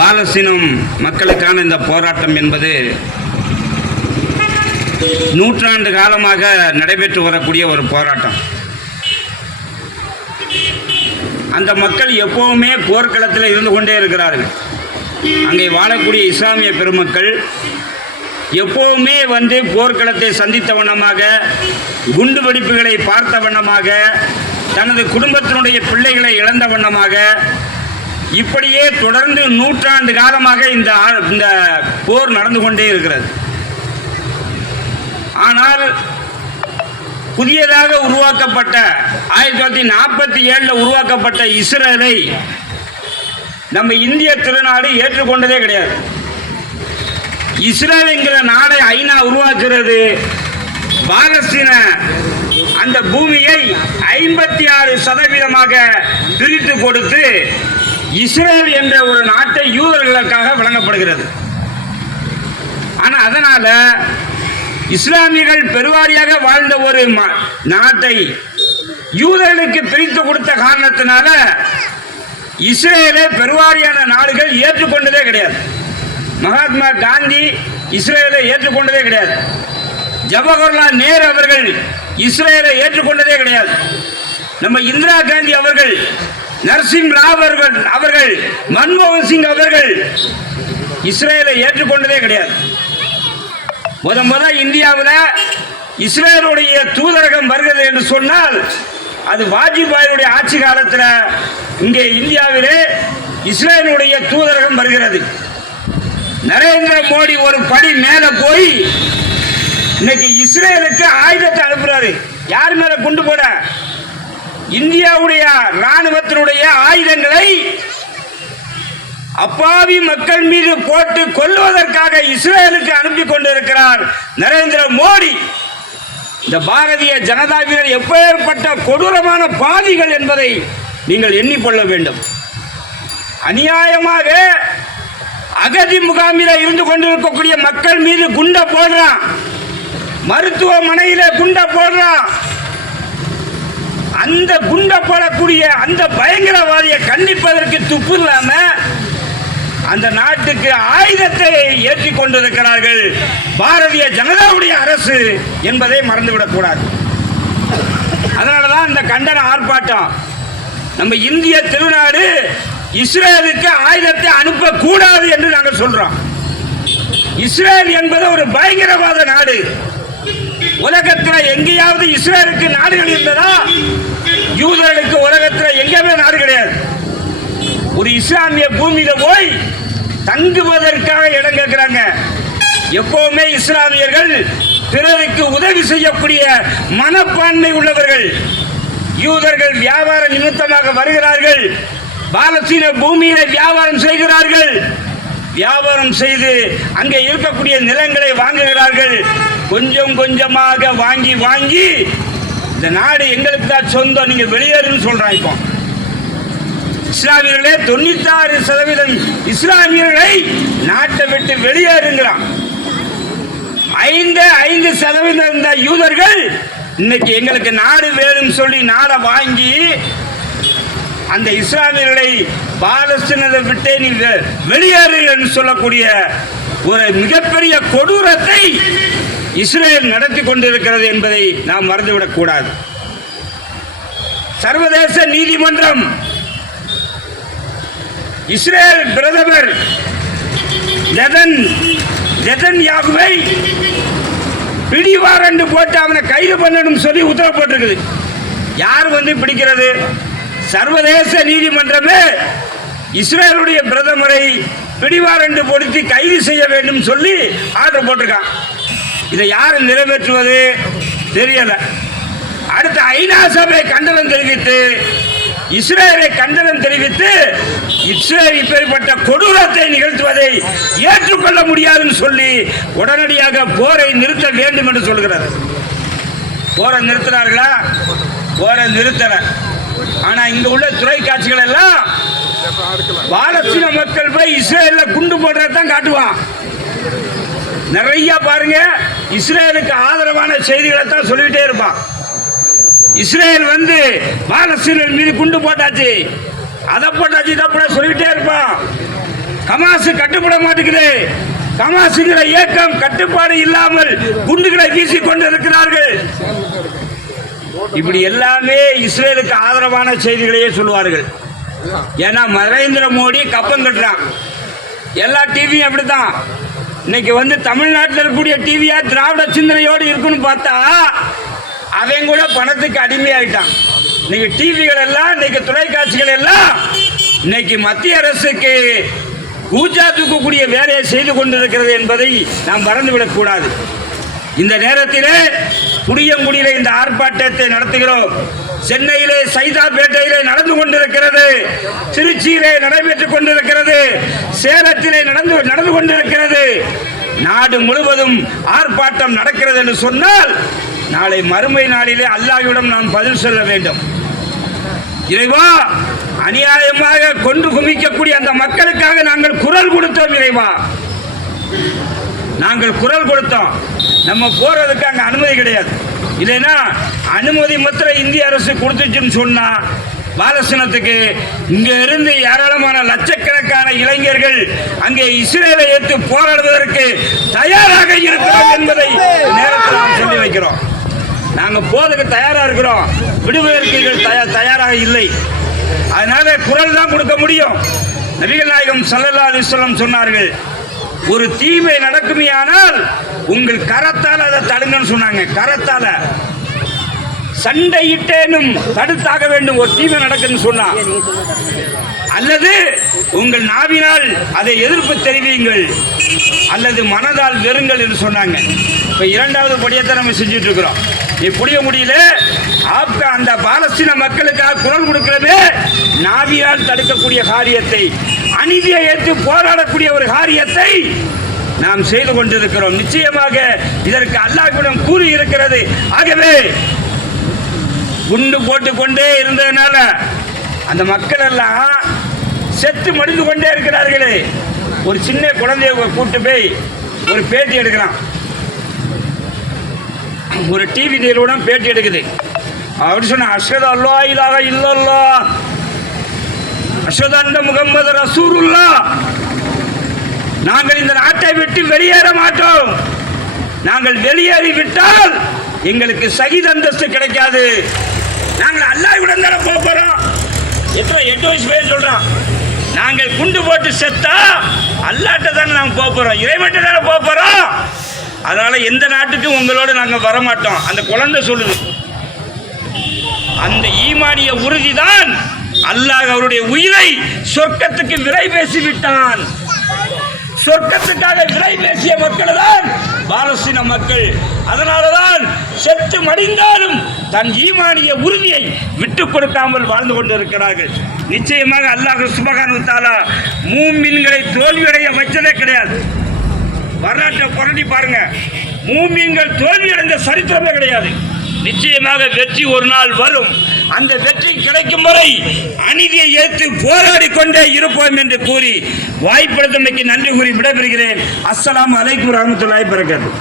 பாலஸ்தீனம் மக்களுக்கான இந்த போராட்டம் என்பது நூற்றாண்டு காலமாக நடைபெற்று வரக்கூடிய ஒரு போராட்டம். அந்த மக்கள் எப்பவுமே போர்க்களத்தில் இருந்து கொண்டே இருக்கிறார்கள். அங்கே வாழக்கூடிய இஸ்லாமிய பெருமக்கள் எப்பவுமே போர்க்களத்தை சந்தித்த வண்ணமாக, குண்டு வெடிப்புகளை பார்த்த வண்ணமாக, தனது குடும்பத்தினுடைய பிள்ளைகளை இழந்த வண்ணமாக, இப்படியே தொடர்ந்து நூற்றாண்டு காலமாக இந்த போர் நடந்து கொண்டே இருக்கிறது. ஆனால் புதியதாக உருவாக்கப்பட்ட 1947 உருவாக்கப்பட்ட இஸ்ரேலை நம்ம இந்திய திருநாடு ஏற்றுக்கொண்டதே கிடையாது. இஸ்ரேல் என்கிற நாடை ஐநா உருவாக்குறது பாலஸ்தீன அந்த பூமியை 56% பிரித்து கொடுத்து இஸ்ரேல் என்ற ஒரு நாட்டை யூதர்களுக்காக வழங்கப்படுகிறது. ஆனால் அதனால இஸ்லாமியர்கள் பெருவாரியாக வாழ்ந்த ஒரு நாட்டை யூதர்களுக்கு பிரித்து கொடுத்த காரணத்தினால இஸ்ரேலை பெருவாரியான நாடுகள் ஏற்றுக்கொண்டதே கிடையாது. மகாத்மா காந்தி இஸ்ரேலை ஏற்றுக்கொண்டதே கிடையாது. ஜவஹர்லால் நேரு அவர்கள் இஸ்ரேலை ஏற்றுக்கொண்டதே கிடையாது. நம்ம இந்திரா காந்தி அவர்கள், நரசிம் ராவ் அவர்கள், மன்மோகன் சிங் அவர்கள் இஸ்ரேலை ஏற்றுக்கொண்டதே கிடையாது. முத இந்தியாவில் இஸ்ரேலுடைய தூதரகம் வருகிறது என்று சொன்னால் அது வாஜ்பாயுடைய ஆட்சி காலத்தில் இங்கே இந்தியாவிலே இஸ்ரேலுடைய தூதரகம் வருகிறது. நரேந்திர மோடி ஒரு படி மேல போய் இன்னைக்கு இஸ்ரேலுக்கு ஆயுதத்தை அனுப்புறாரு. யார் மேல கொண்டு போட? இந்தியாவுடைய ராணுவத்தினுடைய ஆயுதங்களை அப்பாவி மக்கள் மீது போட்டு கொல்லுவதற்காக இஸ்ரேலுக்கு அனுப்பி கொண்டிருக்கிறார் நரேந்திர மோடி. இந்த பாரதிய ஜனதாவினர் எப்பேற்பட்ட கொடூரமான பாவிகள் என்பதை நீங்கள் எண்ணிக்கொள்ள வேண்டும். அநியாயமாக அகதி முகாமில் இருந்து கொண்டிருக்கக்கூடிய மக்கள் மீது குண்டை போடுறான், மருத்துவமனையில குண்டை போடுறான். அந்த குண்டை போடக்கூடிய அந்த பயங்கரவாதியை கண்டிப்பதற்கு துப்பு இல்லாம அந்த நாட்டுக்கு ஆயுதத்தை ஏற்றி கொண்டிருக்கிறார்கள் பாரதிய ஜனதாவுடைய அரசு என்பதை மறந்துவிடக் கூடாது. அதனாலதான் இந்த கண்டன ஆர்ப்பாட்டம். நம்ம இந்திய திருநாடு இஸ்ரேலுக்கு ஆயுதத்தை அனுப்பக்கூடாது என்று நாங்கள் சொல்றோம். இஸ்ரேல் என்பது ஒரு பயங்கரவாத நாடு. உலகத்தில் எங்கேயாவது இஸ்ரேலுக்கு நாடுகள் இருந்ததா? யூதர்களுக்கு உலகத்தில் எங்கேயுமே நாடு கிடையாது. ஒரு இஸ்லாமிய பூமியில போய் தங்குவதற்காக இடம் கேட்கிறாங்க. எப்பவுமே இஸ்லாமியர்கள் பிறருக்கு உதவி செய்யக்கூடிய மனப்பான்மை உள்ளவர்கள். யூதர்கள் வியாபார நிமித்தமாக வருகிறார்கள், பாலஸ்தீன பூமியில வியாபாரம் செய்கிறார்கள். வியாபாரம் செய்து அங்கே இருக்கக்கூடிய நிலங்களை வாங்குகிறார்கள். கொஞ்சம் கொஞ்சமாக வாங்கி வாங்கி இந்த நாடு எங்களுக்கு தான் சொந்தம், நீங்க வெளியேறுன்னு சொல்றாங்க. இப்போ இஸ்லாமியர்களே 96% இஸ்லாமியர்களை நாட்டை விட்டு வெளியேறுங்கிறான். 5% இருந்த யூதர்கள் இன்னைக்கு எங்களுக்கு நாடு வேணும்னு சொல்லி நாடை வாங்கி அந்த இஸ்லாமியர்களை பாலஸ்தீனத்தை விட்டே நீ வெளியேறு என்று சொல்லக்கூடிய ஒரு மிகப்பெரிய கொடூரத்தை இஸ்ரேல் நடத்தி கொண்டிருக்கிறது என்பதை நாம் மறந்துவிடக் கூடாது. சர்வதேச நீதிமன்றம் இஸ்ரேல் பிரதமர் நெதன்யாகுவை பிடிவாரண்டு போட்டு அவனை கைது பண்ணணும் சொல்லி உத்தரவு போட்டிருக்குது. யார் பிடிக்கிறது? சர்வதேச நீதிமன்றமே இஸ்ரேலுடைய பிரதமரை பிடிவாரண்டு பொடுத்தி கைது செய்ய வேண்டும் சொல்லி ஆர்டர் போட்டிருக்கான். இதை யார் நிறைவேற்றுவது தெரியல. அடுத்த ஐநா சபை கண்டனம் தெரிவித்து இஸ்ரேலை கண்டனம் தெரிவித்து இஸ்ரேல் இப்பேற்பட்ட கொடூரத்தை நிகழ்த்துவதை ஏற்றுக்கொள்ள முடியாதுன்னு சொல்லி உடனடியாக போரை நிறுத்த வேண்டும் என்று சொல்கிறார். போரை நிறுத்தினார்களா? போரை நிறுத்தல. ஆனா இங்க உள்ள தொலைக்காட்சிகள் எல்லாம் பாலஸ்தீன மக்கள் போய் இஸ்ரேல்ல குண்டு போடுறதான் காட்டுவான். நிறைய பாருங்க, இஸ்ரேலுக்கு ஆதரவான செய்திகளை தான் சொல்லிட்டே இருப்பான். இஸ்ரேல் பாலஸ்தீனர் மீது குண்டு போட்டாச்சு, அதை போட்டாச்சு, இதை போட சொல்லிட்டே இருப்பான். ஹமாஸ் கட்டுப்பட மாட்டேங்குது. ஹமாஸ்ங்கிற இயக்கம் கட்டுப்பாடு இல்லாமல் குண்டுகளை வீசிக் கொண்டிருக்கிறார்கள். இப்படி எல்லாமே இஸ்ரேலுக்கு ஆதரவான செய்திகளையே சொல்லுவார்கள். ஏன்னா நரேந்திர மோடி கப்பம் கட்டுறான். எல்லா டிவியும் அப்படித்தான். இன்னைக்கு தமிழ்நாட்டில் இருக்கக்கூடிய டிவியா திராவிட சிந்தனையோடு இருக்குன்னு பார்த்தா அவன் கூட பணத்துக்கு அடிமையாயிட்டான். இன்னைக்கு டிவிகள் எல்லாம், இன்னைக்கு தொலைக்காட்சிகள் எல்லாம் இன்னைக்கு மத்திய அரசுக்கு கூஜா தூக்கக்கூடிய வேலையை செய்து கொண்டிருக்கிறது என்பதை நாம் மறந்துவிடக் கூடாது. இந்த நேரத்திலே புளியங்குடியிலே இந்த ஆர்ப்பாட்டத்தை நடத்துகிறோம். சென்னையிலே சைதாப்பேட்டையிலே நடந்து கொண்டிருக்கிறது, திருச்சியிலே நடைபெற்றுக் கொண்டிருக்கிறது, சேலத்திலே நடந்து கொண்டிருக்கிறது. நாடு முழுவதும் ஆர்ப்பாட்டம் நடக்கிறது என்று சொன்னால் நாளை மறுமை நாளிலே அல்லாஹ்விடம் நாம் பதில் சொல்ல வேண்டும். இறைவா, அநியாயமாக கொண்டு குமிக்கக்கூடிய அந்த மக்களுக்காக நாங்கள் குரல் கொடுத்தோம். இறைவா, நாங்கள் குரல் கொடுத்தோம். நம்ம போறதுக்கு அங்கே அனுமதி கிடையாது. இல்லைன்னா அனுமதி மாத்திரம் இந்திய அரசு கொடுத்துச்சுன்னு சொன்னா பாலஸ்தீனத்துக்கு இங்க இருந்து ஏராளமான லட்சக்கணக்கான இளைஞர்கள் அங்கே இஸ்ரேலை ஏற்று போராடுவதற்கு தயாராக இருக்கிறோம் என்பதை நேரத்தில் நாம் சொல்லி வைக்கிறோம். நாங்கள் போறதுக்கு தயாராக இருக்கிறோம், விடுவதற்கு தயாராக இல்லை. அதனால குரல் தான் கொடுக்க முடியும். நபிகள் நாயகம் ஸல்லல்லாஹு அலைஹி வஸல்லம் சொன்னார்கள், ஒரு தீமை நடக்குமையானால் உங்கள் கரத்தால் அதை தடுங்கன்னு சொன்னாங்க. கரத்தால சண்டையிட்டேனும் தடுத்தாக வேண்டும் ஒரு தீமை நடக்குன்னு சொன்னா, அல்லது உங்கள் நாவினால் அதை எதிர்ப்பு தெரிவியுங்கள், அல்லது மனதால் வெறுங்கள் என்று சொன்னாங்க. இப்ப இரண்டாவது படியத்தை நம்ம செஞ்சுட்டு இருக்கிறோம். புரிய முடியல அந்த பாலஸ்தீன மக்களுக்காக குரல் கொடுக்கிறதே நாவியால் தடுக்கக்கூடிய காரியத்தை, அநீதியை ஏற்று போராடக்கூடிய ஒரு காரியத்தை நாம் செய்து கொண்டிருக்கிறோம். நிச்சயமாக இதற்கு அல்லாஹ்விடம் கூறி இருக்கிறது. ஆகவே குண்டு போட்டு கொண்டே இருந்ததுனால அந்த மக்கள் எல்லாம் செத்து மடிந்து கொண்டே இருக்கிறார்களே. ஒரு சின்ன குழந்தைய கூட்டு போய் ஒரு பேட்டி எடுக்கிறான். ஒரு டிவி நிறுவனம் பேட்டி எடுக்குது. அப்படி சொன்ன அஷ்ஹது அல்லா இலாஹ இல்லல்லாஹ் அஷ்ஹது அன்ன முஹம்மது ரசூலுல்லாஹ், நாங்கள் இந்த நாட்டை விட்டு வெளியேற மாட்டோம். நாங்கள் வெளியேறி விட்டால் எங்களுக்கு ஷஹீத் அந்தஸ்து கிடைக்காது. நாங்கள் அல்லாஹ்விடம் தானே போறோம். 8 வயசு பையன் சொல்றான், நாங்கள் குண்டு போட்டு செத்தா அல்லாஹ்ட்ட தானே நாங்கள் போறோம், இறைவன்ட்ட தானே போறோம். அதனால எந்த நாட்டுக்கும் உங்களோட நாங்கள் வரமாட்டோம். அந்த குழந்தை சொல்லுது. அந்த ஈமானிய உறுதிதான் அல்லாஹ் அவருடைய உயிரை சொர்க்கத்துக்கு விலை பேசி விட்டான். சொர்க்கத்துக்காக விலை பேசிய மக்கள் தான் பாலஸ்தீன மக்கள். அதனாலதான் செத்து மடிந்தாலும் தன் ஈமானிய உறுதியை விட்டுக் கொடுக்காமல் வாழ்ந்து கொண்டிருக்கிறார்கள். நிச்சயமாக அல்லாஹ் சுப்ஹானஹு வ தஆலா மூமின்களை தோல்வியடைய வச்சதே கிடையாது. வரலாற்றை புரட்டி பாருங்க, மூமின்கள் தோல்வியடைந்த சரித்திரமே கிடையாது. நிச்சயமாக வெற்றி ஒரு நாள் வரும். அந்த வெற்றி கிடைக்கும் வரை அநீதியை ஏற்று போராடி கொண்டே இருப்போம் என்று கூறி வாய்ப்படுத்தமைக்கு நன்றி கூறி விடைபெறுகிறேன். அஸ்ஸலாமு அலைக்கும் வரஹ்மத்துல்லாஹி வபரகாத்துஹு.